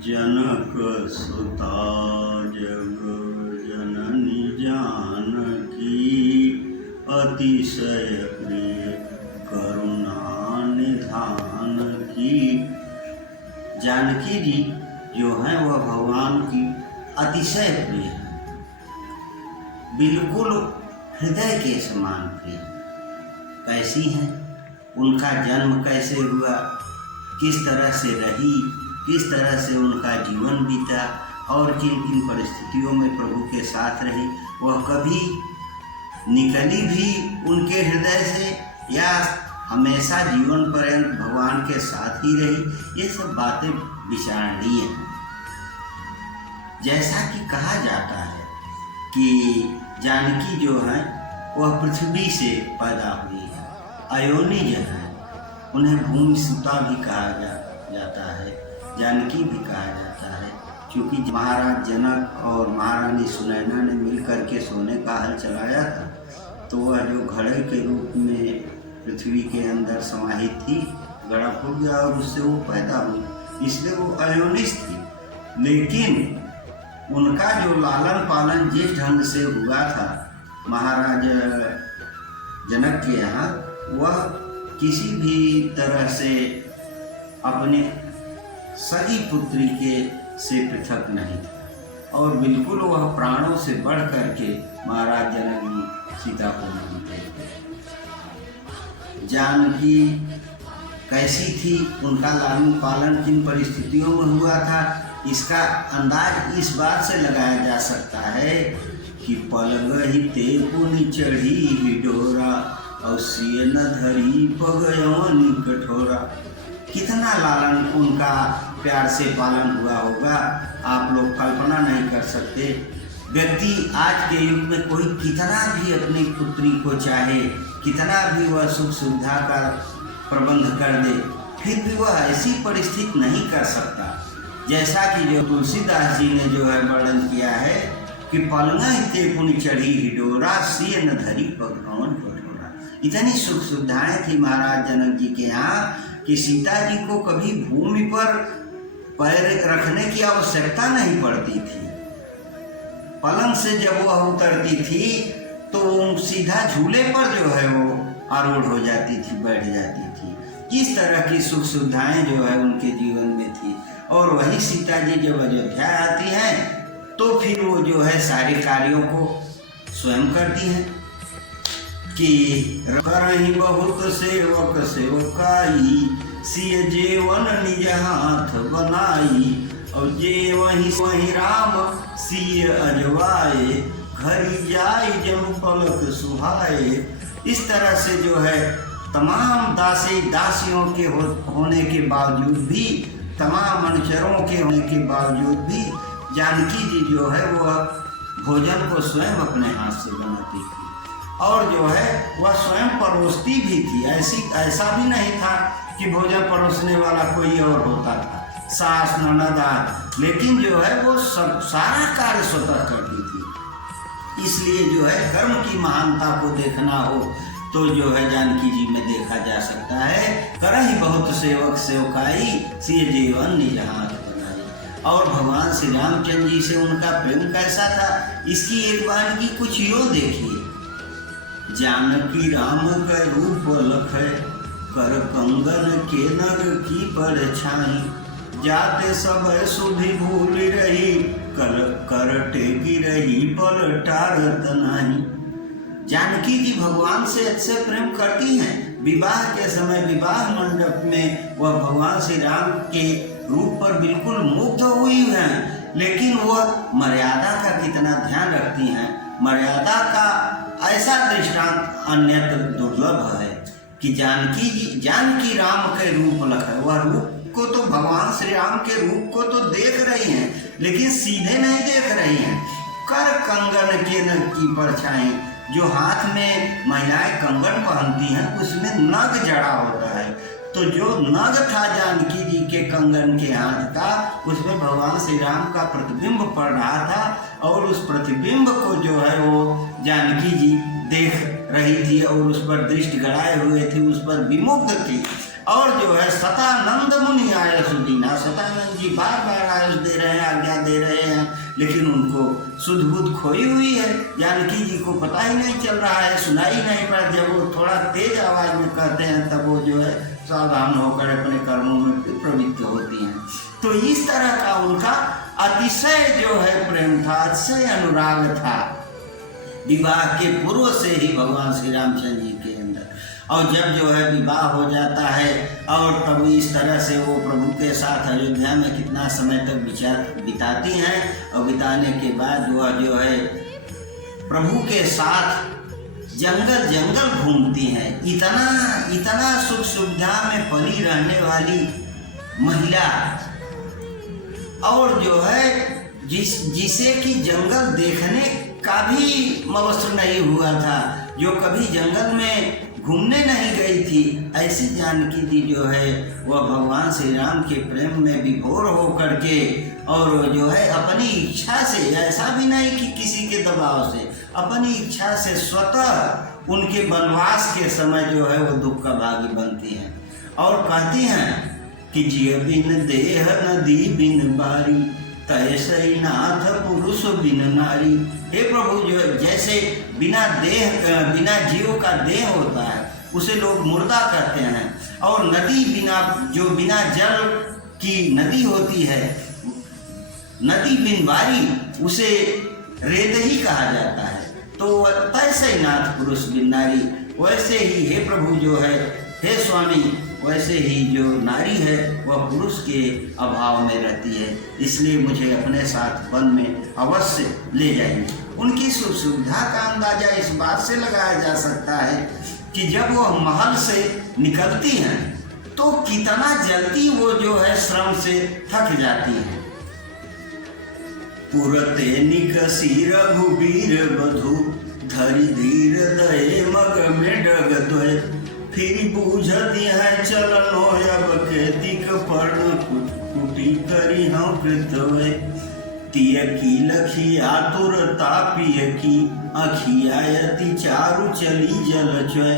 जनक सुता जग जननी जानकी अतिशय प्रिय करुणा निधान की। जानकी जी जो हैं वह भगवान की अतिशय प्रिय है, बिल्कुल हृदय के समान प्रिय। कैसी हैं, उनका जन्म कैसे हुआ, किस तरह से रही, किस तरह से उनका जीवन बीता और किन किन परिस्थितियों में प्रभु के साथ रही, वह कभी निकली भी उनके हृदय से या हमेशा जीवन पर्यंत भगवान के साथ ही रही, ये सब बातें विचारणीय हैं। जैसा कि कहा जाता है कि जानकी जो है वह पृथ्वी से पैदा हुई है, अयोनिज है, उन्हें भूमि सुता भी कहा जाता है, जानकी भी कहा जाता है। क्योंकि महाराज जनक और महारानी सुनैना ने मिलकर के सोने का हल चलाया था, तो वह जो घड़े के रूप में पृथ्वी के अंदर समाहित थी, घड़ा फूट गया और उससे वो पैदा हुई, इसलिए वो अयोनिज थी। लेकिन उनका जो लालन पालन जिस ढंग से हुआ था महाराज जनक के यहाँ, वह किसी भी तरह से अपने सगी पुत्री के से पृथक नहीं था और बिल्कुल वह प्राणों से बढ़ करके महाराज जनक जी सीता को मानते थे। जानकी कैसी थी, उनका लालन पालन किन परिस्थितियों में हुआ था, इसका अंदाज इस बात से लगाया जा सकता है कि पलगहि ते पुनि चढ़ी हिडोरा और सिय न धरी पगयवनी कठोरा। कितना लालन उनका प्यार से पालन हुआ होगा, आप लोग कल्पना नहीं कर सकते। व्यक्ति आज के युग में कोई कितना भी अपनी पुत्री को चाहे, कितना भी वह सुख सुविधा का प्रबंध कर दे, फिर भी वह ऐसी परिस्थिति नहीं कर सकता जैसा कि जो तुलसीदास जी ने जो है वर्णन किया है कि पलंग ते पुनि चढ़ी हिडोरा सिय न धरी पगयवनी कठोरा। इतनी सुख सुविधाएं थी महाराज जनक जी के यहाँ कि सीता जी को कभी भूमि पर पैर रखने की आवश्यकता नहीं पड़ती थी। पलंग से जब वह उतरती थी तो सीधा झूले पर जो है वो आरूढ़ हो जाती थी, बैठ जाती थी। इस तरह की सुख सुविधाएं जो है उनके जीवन में थी। और वही सीता जी जब अयोध्या आती हैं तो फिर वो जो है सारे कार्यों को स्वयं करती हैं कि करहि बहुत सेवक सेवकाई, सिय जेवन निज हाथ बनाई, और जे वही राम सिय अजवाए, घरी जाय जम पलक सुहाए। इस तरह से जो है तमाम दासियों के होने के बावजूद भी, तमाम अनुचरों के होने के बावजूद भी जानकी जी जो है वह भोजन को स्वयं अपने हाथ से बनाती थी और जो है वह स्वयं परोसती भी थी। ऐसा भी नहीं था कि भोजन परोसने वाला कोई और होता था, सास ननद, लेकिन जो है वो सब सारा कार्य स्वतः करती थी। इसलिए जो है कर्म की महानता को देखना हो तो जो है जानकी जी में देखा जा सकता है, करहि बहुत सेवक सेवकाई, सिय जेवन निज हाथ बनाई। और भगवान श्री रामचंद्र जी से उनका प्रेम कैसा था, इसकी एक बार की कुछ यो देखिए। जानकी राम का रूप लखै, कर कंगन के नग की परछाई, जाते सब सुधि भूल रही, कर टेकी रही पलटारत नहीं। जानकी जी भगवान से अच्छे प्रेम करती हैं। विवाह के समय विवाह मंडप में वह भगवान श्री राम के रूप पर बिल्कुल मुग्ध हुई हैं, लेकिन वह मर्यादा का कितना ध्यान रखती हैं। मर्यादा का ऐसा दृष्टांत अन्यत्र दुर्लभ है कि जानकी राम के रूप लखै, वह रूप को तो भगवान श्री राम के रूप को तो देख रही हैं, लेकिन सीधे नहीं देख रही हैं। कर कंगन के नग की परछाई, जो हाथ में महिलाएं कंगन पहनती हैं उसमें नग जड़ा होता है, तो जो नग था जानकी जी के कंगन के हाथ का, उसमें भगवान श्री राम का प्रतिबिंब पड़ रहा था और उस प्रतिबिंब को जो है वो जानकी जी देख रही थी और उस पर दृष्टि गड़ाए हुए थी, उस पर विमुग्ध थी और जो है सतानंद मुनि आयुष दीना। सतानंद जी बार बार आयुष दे रहे हैं, आज्ञा दे रहे हैं, लेकिन उनको सुध बुध खोई हुई है। जानकी जी को पता ही नहीं चल रहा है, सुनाई नहीं पड़ा। जब वो थोड़ा तेज आवाज में कहते हैं तब वो जो है सावधान होकर अपने कर्मों में प्रवृत्त होती हैं। तो इस तरह का उनका अतिशय जो है प्रेम था, अतिशय अनुराग था विवाह के पूर्व से ही भगवान श्री रामचंद्र जी के अंदर। और जब जो है विवाह हो जाता है और तब इस तरह से वो प्रभु के साथ अयोध्या में कितना समय तक बिताती हैं, और बिताने के बाद वह जो है प्रभु के साथ जंगल जंगल घूमती हैं। इतना सुख सुविधा में पली रहने वाली महिला, और जो है जिसे कि जंगल देखने का भी मवसर नहीं हुआ था, जो कभी जंगल में घूमने नहीं गई थी, ऐसी जानकी जी जो है वह भगवान श्री राम के प्रेम में विभोर हो करके और जो है अपनी इच्छा से, ऐसा भी नहीं कि किसी के दबाव से, अपनी इच्छा से स्वतः उनके वनवास के समय जो है वो दुख का भागी बनती हैं और कहती हैं कि जिय बिन देह नदी बिन बारी, तैसे नाथ पुरुष बिन नारी। हे प्रभु, जो जैसे बिना जीव का देह होता है उसे लोग मुर्दा कहते हैं, और नदी बिना जल की नदी होती है, नदी बिन बारी, उसे रेत ही कहा जाता है। तो तैसे नाथ पुरुष बिन नारी, वैसे ही हे प्रभु जो है, हे स्वामी, वैसे ही जो नारी है वह पुरुष के अभाव में रहती है। इसलिए मुझे अपने साथ वन में अवश्य ले जाइए। उनकी सुख सुविधा का अंदाजा इस बात से लगाया जा सकता है कि जब वह महल से निकलती हैं तो कितना जल्दी वो जो है श्रम से थक जाती हैं। पुरते निकसी रघुबीर बधु, धरि धीर दये मग में डग द्वय, फिर बूझती है चलनो अब के दिक पर्ण कुटी करी हम कृतवे, तिय की लखी आतुर तापिय की, अखियायति चारु चली जल चय।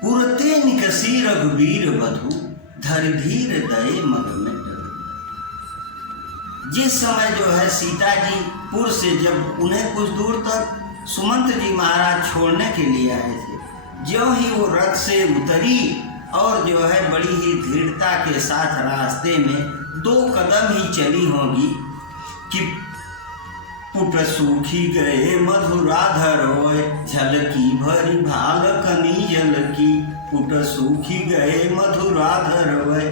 पुरते निकसी रघुबीर बधु, धरि धीर दये मग में डग। जिस समय जो है सीता जी पुर से जब उन्हें कुछ दूर तक सुमंत जी महाराज छोड़ने के लिए आए थे, जो ही वो रथ से उतरी और जो है बड़ी ही दृढ़ता के साथ रास्ते में 2 कदम ही चली होगी कि पुट सूखी गए मधुराधर होय, झलकी भरी भाल कनी जल की, पुट सूखी गए मधुराधर होय,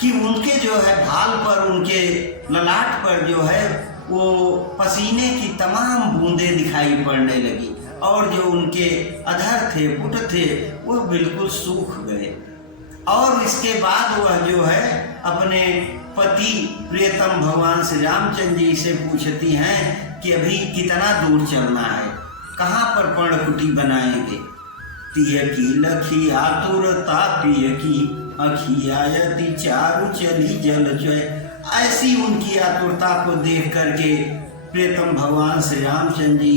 कि उनके जो है भाल पर, उनके ललाट पर जो है वो पसीने की तमाम बूंदें दिखाई पड़ने लगी, और जो उनके अधर थे, पुट थे, वो बिल्कुल सूख गए। और इसके बाद वह जो है अपने पति प्रियतम भगवान श्री रामचंद्र जी से पूछती हैं कि अभी कितना दूर चलना है, कहाँ पर पर्णकुटी बनाएंगे। तिय की लखी आतुर तापिय की, अखियायति चारु चली जल चय। ऐसी उनकी आतुरता को देख करके प्रियतम भगवान श्री रामचंद्र जी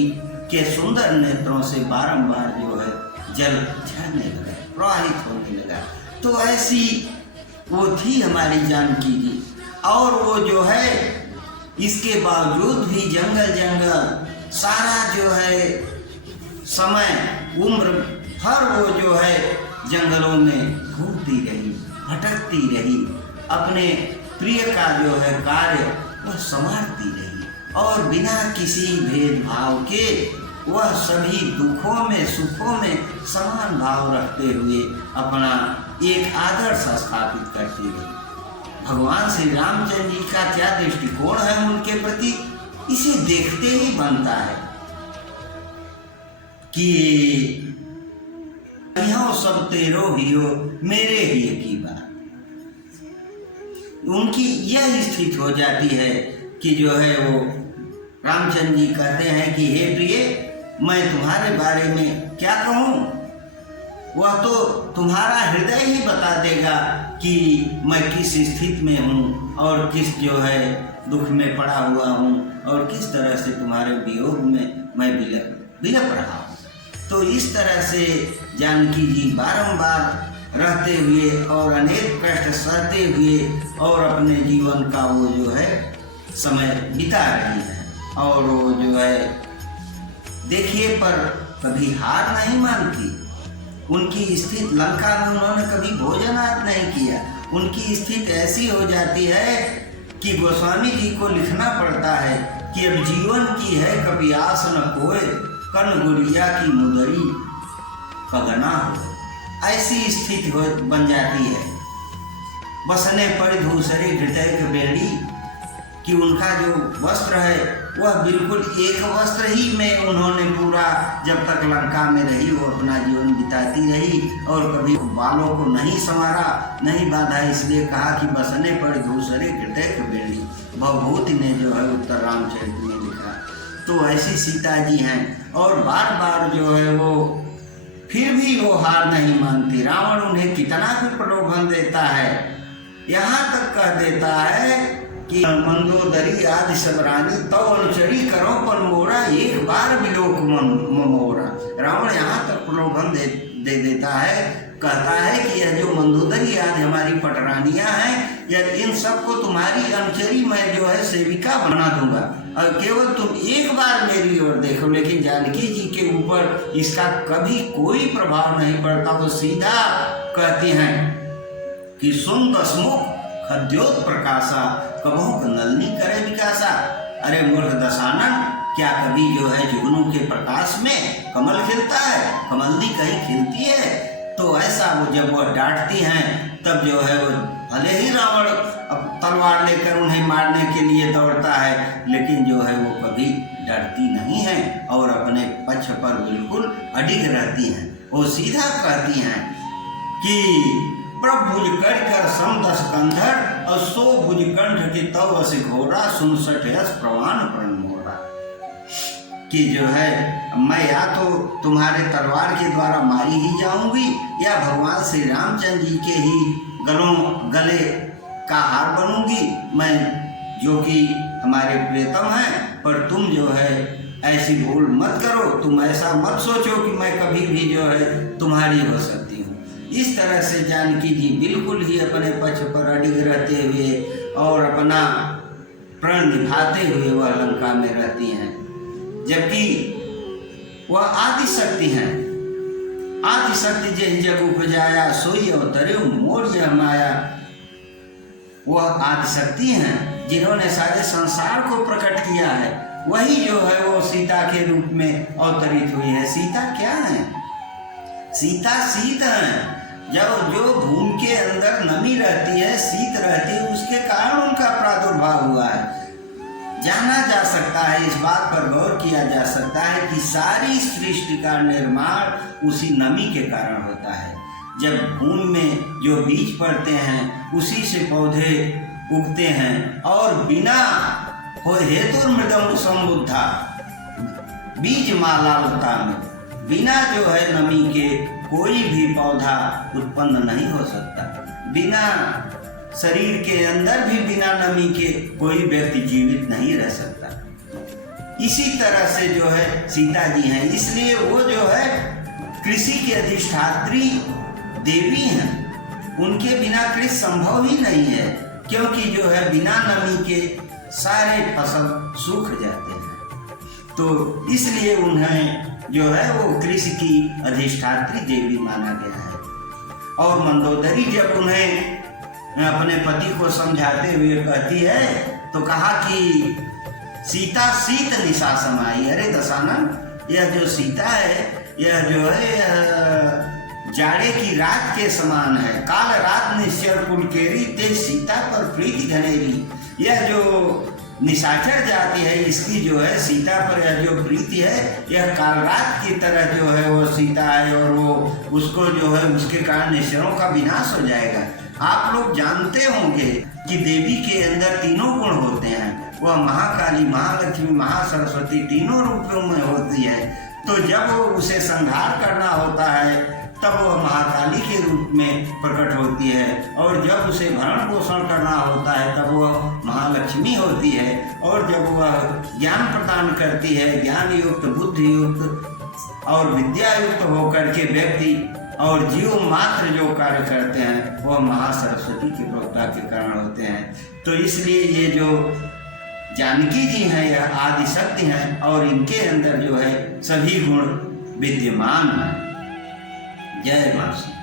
के सुंदर नेत्रों से बारंबार जो है जल झरने लगा, प्रवाहित होने लगा। तो ऐसी वो थी हमारी जानकी जी। और वो जो है इसके बावजूद भी जंगल जंगल सारा जो है समय उम्र भर वो जो है जंगलों में घूमती रही, भटकती रही, अपने प्रिय का जो है कार्य वह संवारती रही, और बिना किसी भेदभाव के वह सभी दुखों में सुखों में समान भाव रखते हुए अपना एक आदर्श स्थापित करती रही। भगवान श्री रामचंद्र जी का क्या दृष्टिकोण है उनके प्रति, इसे देखते ही बनता है कि यहाँ सब तेरो ही हो, मेरे ही की बात। उनकी यह स्थिति हो जाती है कि जो है वो रामचंद्र जी कहते हैं कि हे प्रिय, मैं तुम्हारे बारे में क्या कहूँ, वह तो तुम्हारा हृदय ही बता देगा कि मैं किस स्थिति में हूँ और किस जो है दुख में पड़ा हुआ हूँ, और किस तरह से तुम्हारे वियोग में मैं बिलप रहा हूँ। तो इस तरह से जानकी जी बारंबार रहते हुए और अनेक कष्ट सहते हुए और अपने जीवन का वो जो है समय बिता रही है। और वो जो है देखिए पर कभी हार नहीं मानती। उनकी स्थिति लंका में उन्होंने कभी भोजनात नहीं किया। उनकी स्थिति ऐसी हो जाती है कि गोस्वामी जी को लिखना पड़ता है कि अब जीवन की है कभी आस न कोय, कन गुड़िया की मुदरी कगना हो। ऐसी स्थिति बन जाती है। बसने पड़ धूसरे घृतय के बेड़ी कि उनका जो वस्त्र है वह बिल्कुल एक वस्त्र ही में उन्होंने पूरा जब तक लंका में रही वो अपना जीवन बिताती रही और कभी बालों को नहीं संवारा नहीं बांधा। इसलिए कहा कि बसने पड़ धूसरे घृतय के बेड़ी। भवभूति ने जो है उत्तर रामचरित में लिखा। तो ऐसी सीता जी हैं और बार बार जो है वो फिर भी वो हार नहीं मानती। रावण उन्हें कितना भी प्रलोभन देता है, यहाँ तक कह देता है कि मंदोदरी आदि सब रानी तो अनुचरी करो पर मोरा एक बार विलोक मोरा। रावण यहाँ तक प्रलोभन दे देता है, कहता है कि यह जो मंदोदरी आदि हमारी पटरानियां हैं या इन सबको तुम्हारी अनुचरी मैं जो है सेविका बना दूंगा और केवल तुम एक बार मेरी ओर देखो। लेकिन जानकी जी के ऊपर इसका कभी कोई प्रभाव नहीं पड़ता। वो सीधा कहती हैं कि सुन दसमुख खद्योत प्रकाशा कबहू नलनी करे विकासा। अरे मूर्ख दशानन, क्या कभी जो है जुगनू के प्रकाश में कमल खिलता है? कमलनी कहीं खिलती है? तो ऐसा वो जब वह डांटती हैं तब जो है वो भले ही रावण अब तलवार लेकर उन्हें मारने के लिए दौड़ता है लेकिन जो है वो कभी डरती नहीं है और अपने पक्ष पर बिल्कुल अडिग रहती हैं। वो सीधा कहती हैं कि प्रभुज कर समदस कंधर और सो भुज कंठ की तव अस घोरा सुनसठ यस प्रवान प्रण मोरा। कि जो है मैं या तो तुम्हारे तलवार के द्वारा मारी ही जाऊंगी या भगवान श्री रामचंद्र जी के ही गले का हार बनूंगी मैं, जो कि हमारे प्रियतम हैं। पर तुम जो है ऐसी भूल मत करो, तुम ऐसा मत सोचो कि मैं कभी भी जो है तुम्हारी हो सकती हूँ। इस तरह से जानकी जी बिल्कुल ही अपने पक्ष पर अडिग रहते हुए और अपना प्रण निभाते हुए वह लंका में रहती हैं। जबकि वह आदि शक्ति हैं। आदि शक्ति जय जग उपजाया सोई अवतरे मोर यह माया। वह आदि शक्ति हैं जिन्होंने सारे संसार को प्रकट किया है। वही जो है वो सीता के रूप में अवतरित हुई है। सीता क्या है? सीता शीत है। जब जो भूमि के अंदर नमी रहती है, शीत रहती है, उसके कारण उनका प्रादुर्भाव हुआ है। जाना जा सकता है, इस बात पर गौर किया जा सकता है कि सारी सृष्टि का निर्माण उसी नमी के कारण होता है। जब भूमि में जो बीज पड़ते हैं उसी से पौधे उगते हैं और बिना हेतु मृदम समुद्धा बीज माला लता में बिना जो है नमी के कोई भी पौधा उत्पन्न नहीं हो सकता। बिना शरीर के अंदर भी बिना नमी के कोई व्यक्ति जीवित नहीं रह सकता। इसी तरह से जो है सीता जी हैं। इसलिए वो जो है कृषि की अधिष्ठात्री देवी हैं। उनके बिना कृषि संभव ही नहीं है, क्योंकि जो है बिना नमी के सारे फसल सूख जाते हैं। तो इसलिए उन्हें जो है वो कृषि की अधिष्ठात्री देवी माना गया है। और मंदोदरी जब उन्हें अपने पति को समझाते हुए कहती है तो कहा कि सीता शीत निशा समाई। अरे दशानन, यह जो सीता है यह जो है जाड़े की रात के समान है। काल रात निश्चर पुलकेरी ते सीता पर प्रीति घनेरी। यह जो निशाचर जाति है इसकी जो है सीता पर यह जो प्रीति है यह काल रात की तरह जो है वो सीता है और वो उसको जो है उसके कारण निश्चरों का विनाश हो जाएगा। आप लोग जानते होंगे कि देवी के अंदर तीनों गुण होते हैं। वह महाकाली, महालक्ष्मी, महासरस्वती तीनों रूपों में होती है। तो जब वो उसे संहार करना होता है तब वह महाकाली के रूप में प्रकट होती है और जब उसे भरण पोषण करना होता है तब वह महालक्ष्मी होती है। और जब वह ज्ञान प्रदान करती है, ज्ञान युक्त, बुद्धि युक्त और विद्या युक्त होकर के व्यक्ति और जीव मात्र जो कार्य करते हैं वह महासरस्वती की कृपा के कारण होते हैं। तो इसलिए ये जो जानकी जी हैं यह आदि शक्ति हैं और इनके अंदर जो है सभी गुण विद्यमान हैं। जय मां।